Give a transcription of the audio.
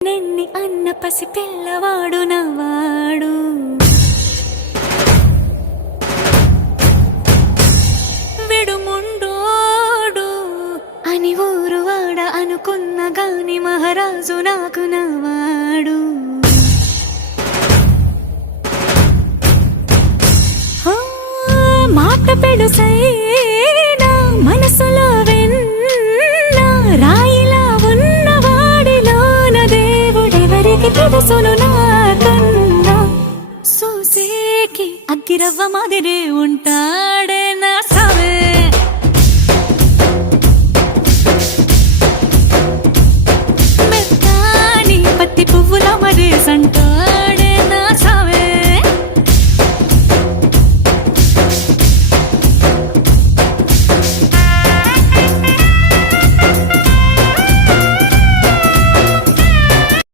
నెన్ని అన్న పసి పిల్లవాడు నవాడు విడుముండోడు అని ఊరు వాడ అనుకున్న గాని మహారాజు నాకు నవాడు. మాట పెడుసైనా మనసులో వెన్న రాయిలా ఉన్నవాడిలోన దేవుడెవరికి తెలుసును నాకన్నా. సూసేకి అగ్గిరవ్వ మాదిరే ఉంటాడే నా సవే. మెత్తాని పత్తి పువ్వుల మరేసంటా